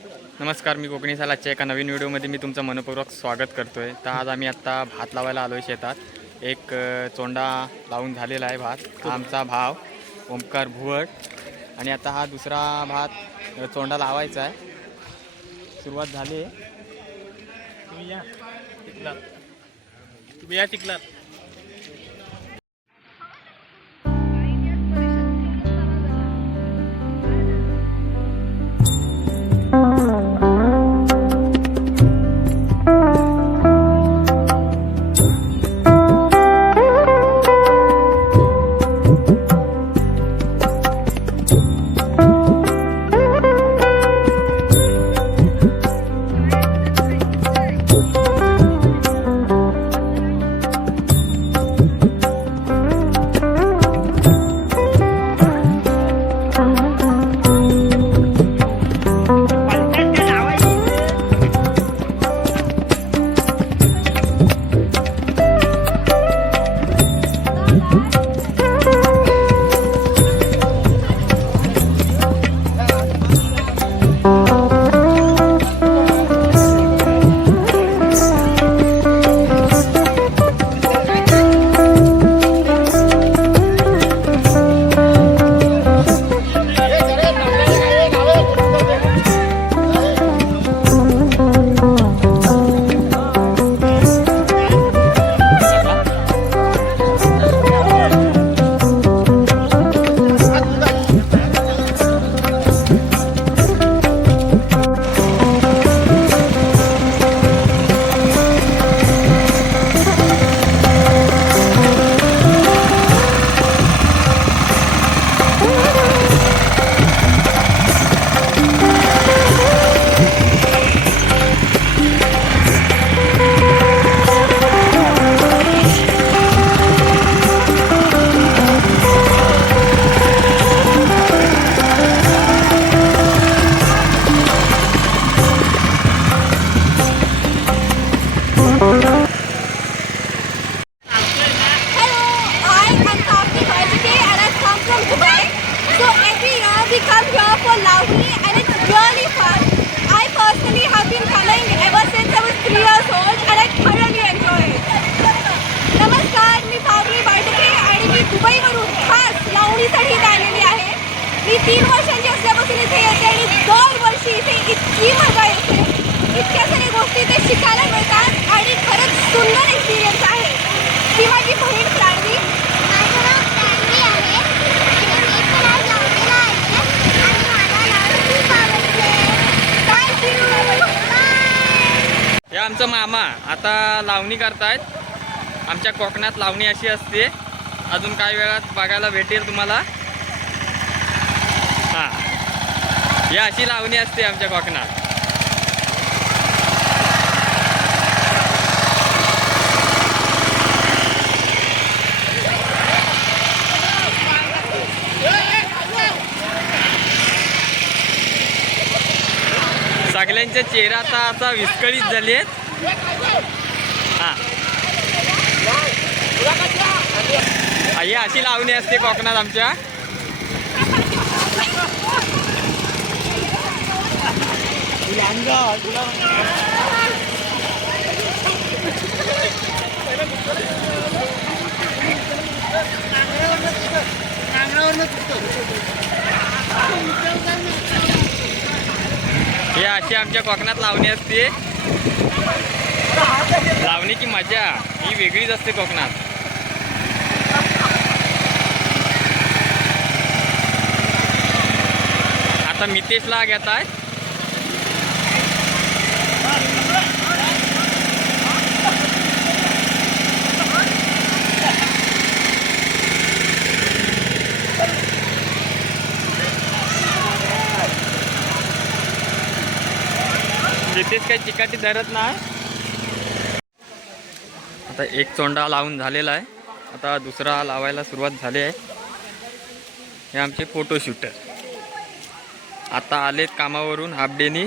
नमस्कार, मी कोकणी सालाच्या एका नवीन व्हिडिओमध्ये मी तुमचं मनपूर्वक स्वागत करतो आहे. तर आज आम्ही आत्ता भात लावायला आलो आहे शेतात. एक चोंडा लावून झालेला आहे भात. हा आमचा भाव ओमकार भुवट आणि आता हा दुसरा भात चोंडा लावायचा आहे. सुरुवात झाली आहे. तुम्ही या चिखलात. We come here for Lavani and it's really fun. I personally have been coming ever since I was 3 years old and I thoroughly enjoy it. नमस्कार, मी फावली बाळटके आणि मी दुबईवरून खास लावणीसाठी इथे आलेली आहे. मी 3 वर्षांची असल्यापासून इथे येते आणि दरवर्षी इथे इतकी मजा येते. इतक्या साऱ्या गोष्टी इथे शिकायला मिळतात आणि खरंच सुंदर एक्सपिरियन्स आहे. ती माझी बहीण प्राणवी. हे आमचं मामा आता लावणी करतायत. आमच्या कोकणात लावणी अशी असते. अजून काही वेळात बघायला भेटेल तुम्हाला. हां, ही अशी लावणी असते आमच्या कोकणात. सगळ्यांचे चेहरा आता असा विस्कळीत झाले आहेत. हां, ही अशी लावणी असते कोकणात आमच्या. हे अशी आमच्या कोकणात लावणी असते. लावणीची मजा ही वेगळीच असते कोकणात. आता मितेशला घेत आहेत. मितेश काही चिकाटी धरत नाही. आता एक चोंडा लावून झालेला आहे. आता दुसरा लावायला सुरुवात झाली आहे. हे आमचे फोटो शूटर आता आलेत कामावरून हाफ डेनी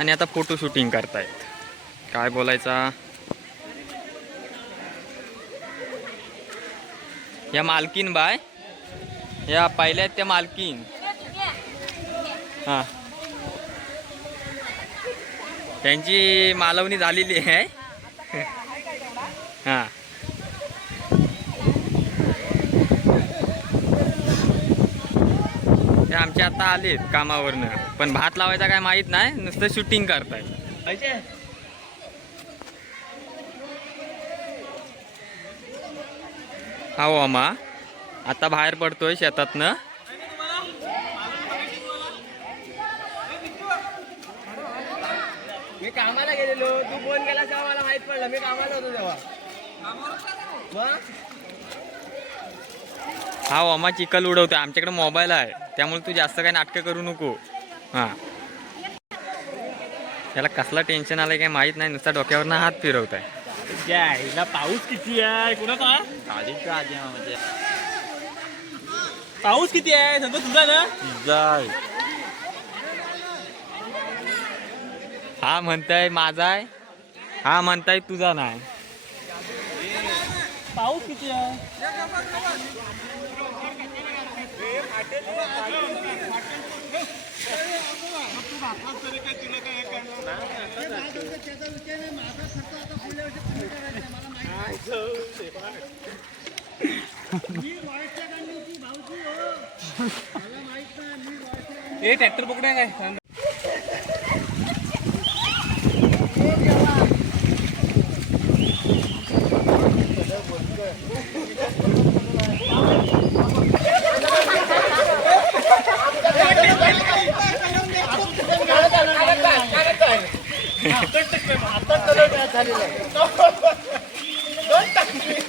आणि आता फोटो शूटिंग करतायत. काय बोलायचा. या मालकीन बाय या पहिल्या त्या मालकीन. हां त्यांची मालवणी झालेली आहे. हां ते आमचे आता आलेत कामावरनं, पण भात लावायचा काय माहित नाही, नुसतं शूटिंग करताय. हो अम्मा, आता बाहेर पडतोय शेतातनं. मी कामाला गेलेलो, तू फोन केला तेव्हा मला माहित पडलं. मी कामाला होतो तेव्हा. हा अम्मा चिखल उडवतोय. आमच्याकडे मोबाईल आहे त्यामुळे तू जास्त काही नाटकं करू नको. हां त्याला कसला टेन्शन आलंय काय माहित नाही, नुसता डोक्यावरनं हात फिरवत आहे. हिला पाऊस किती आहे कुणाचा? म्हणजे पाऊस किती आहे सांगतो तुझा ना. हा म्हणताय माझा आहे, हा म्हणताय तुझा नाही. पाऊस किती आहे? हे ट्रॅक्टर पकडूया काय?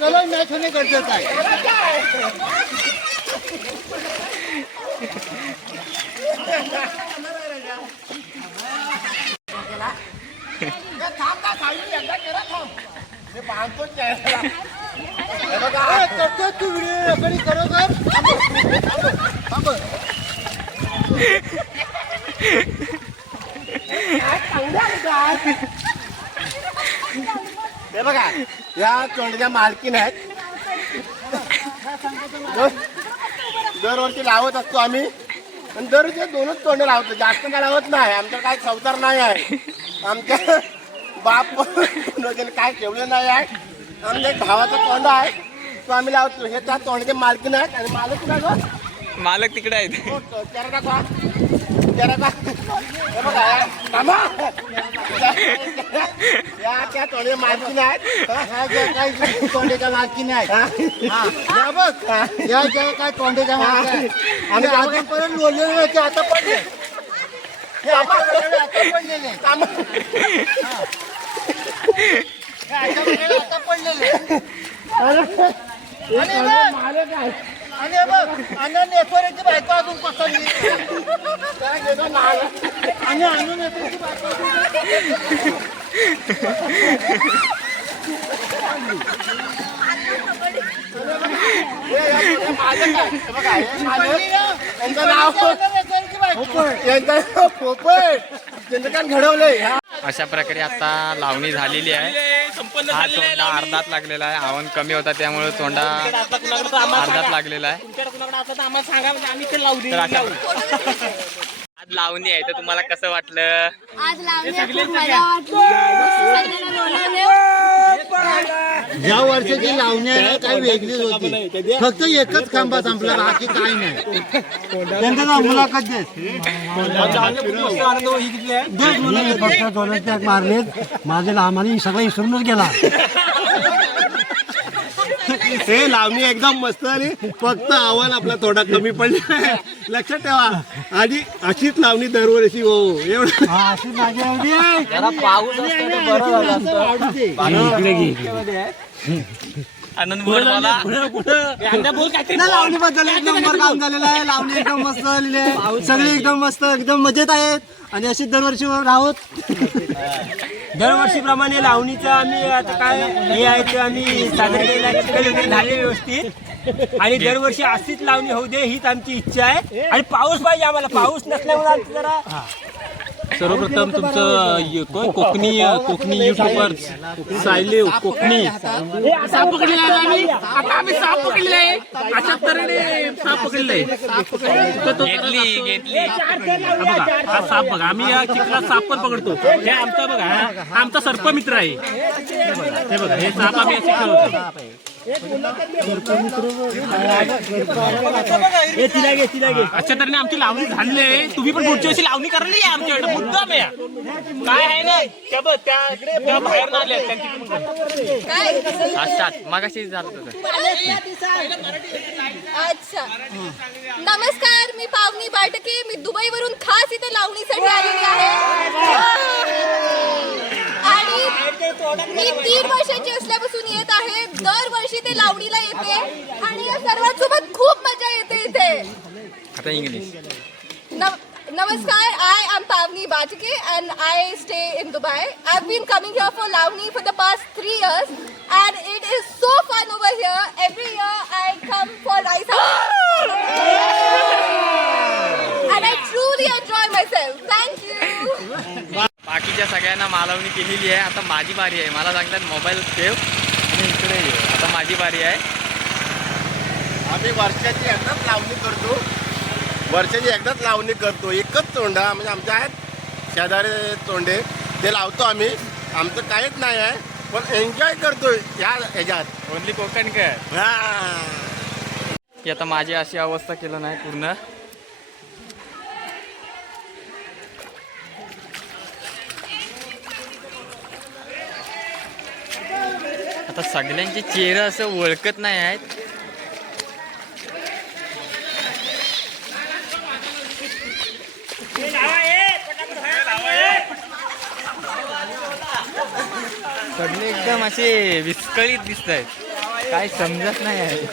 कलर मॅच होणे गरजेचं आहे. करतो तू व्हिडिओ कधी खरोखर हे बघा, या तोंडच्या मालकीन आहेत. दरवर्षी लावत असतो आम्ही, पण दरवर्षी दोनच तोंड लावतो, जास्त काय लावत नाही. आमचा काय संसार नाही आहे, आमच्या बाप काय ठेवलं नाही आहे. आमच्या एक भावाचा तोंड आहे, तो आम्ही लावतो. हे त्या तोंडचे मालकीन आहेत. आणि मालक कुठे गं? मालक तिकडे आहेत. त्याला दाखवा, त्याला का हे बघा या थांबा. या त्या तोंडे मालकीन आहेत. ह्या ज्या काही तोंडेच्या मालकीन आहेत, या बघ, या ज्या काय तोंडेच्या मालकीन आहेत. आणि आतापर्यंत बोललेले नाही, ते आता पडले. हे आता पडलेले, आता पडलेले. मालक आहे. आणि बघ, आणि नेसवऱ्याची बायको अजून पसंत आणि आणून नेसवऱ्याची बायको घडवलंय. अशा प्रकारे आता लावणी झालेली आहे. संपन्न हा झालेलं आहे तोंडा लावणी. अर्धात लागलेला आहे. आवन कमी होता त्यामुळे तोंडा आता कुणाकडे आम्हाला अर्धात सांगा. लागलेला आहे. तुमच्याकडे कुणाकडे असलं तर आम्हाला सांगा, म्हणजे आम्ही ते लावू तर अशा देऊ. आज लावणी आहे, तर तुम्हाला कसं वाटलं? आज लावण्यात खूप मजा वाटली. सगळ्यांना बोलवलं. या वर्षाची लावणी आहे ना, काही वेगळीच होती. फक्त एकच खांबा संपला, बाकी काही नाही. त्यांचा मुलाखत फक्त दोनच मारलेत. माझे आम्हाला सगळं विसरूनच गेला. हे लावणी एकदम मस्त आणि फक्त आव्हान आपला थोडा कमी पडला आहे. लक्षात ठेवा, आणि अशीच लावणी दरवर्षी हो एवढं. अशी माझ्या आनंद बोला. लावणी बद्दल एक नंबर काम झालेलं आहे. लावणी एकदम मस्त झालेली आहे. सगळे एकदम मस्त, एकदम मजेत आहेत. आणि अशी दरवर्षी राहोत. दरवर्षीप्रमाणे लावणीचं आम्ही आता काय हे आहे ते आम्ही सादर केलं झाले व्यवस्थित. आणि दरवर्षी अशीच लावणी होऊ दे हीच आमची इच्छा आहे. आणि पाऊस पाहिजे आम्हाला. पाऊस नसल्यामुळे आमचं जरा सर्वप्रथम तुमचं कोकणी युट्यूबर सायले कोकणी साप पकडलेला आहे आम्ही. आता आम्ही साप पकडलेला आहे. अशा तऱ्हेने साप पकडलेला आहे. बघा हा साप बघा. आम्ही या चिखलात साप पण पकडतो. हे आमचा बघा हा आमचा सर्पमित्र आहे. हे बघा हे साप आम्ही असे खेळतो. अशा तऱ्हेने आमची लावणी झाली आहे. तुम्ही पण पुढच्या वर्षी लावणी करली आहे आमच्याकडे. मुद्दाम आहे काय आहे ना त्या बाहेर ना आल्या मगाशी झालं होतं. अच्छा. नमस्कार, मी पावनी बाटके. मी दुबईवरून खास इथे लावणीसाठी आलेली आहे. आणि मी 3 वर्षाची असल्यापासून येत आहे. दरवर्षी ते लावणीला येते आणि या सर्वांसोबत खूप मजा येते इथे. आता English. Namaskar, I am Pavni Bajke and I stay in Dubai. I've been coming here for Lavani for the past 3 years and it is so fun over here. Every year I come for Raisa and I truly enjoy myself. Thank you. बाकीच्या सगळ्यांना मालवणी केलेली आहे. आता माझी बारी आहे. मला सांगतात मोबाईल ठेव आणि इकडे ये. आता माझी बारी आहे. आम्ही वर्षाची एकदाच लावणी करतो. वर्षाची एकदाच लावणी करतो. एकच तोंडा म्हणजे आमच्या आहेत शेजारी तोंडे ते लावतो आम्ही. आमचं काहीच नाही आहे पण एन्जॉय करतो या ह्याच्यात. ओनली कोकण कर. की आता माझी अशी अवस्था केलं नाही पूर्ण. आता सगळ्यांचे चेहरे असं ओळखत नाही आहेत. सगळे एकदम असे विस्कळीत दिसत आहेत. काय समजत नाही आहे.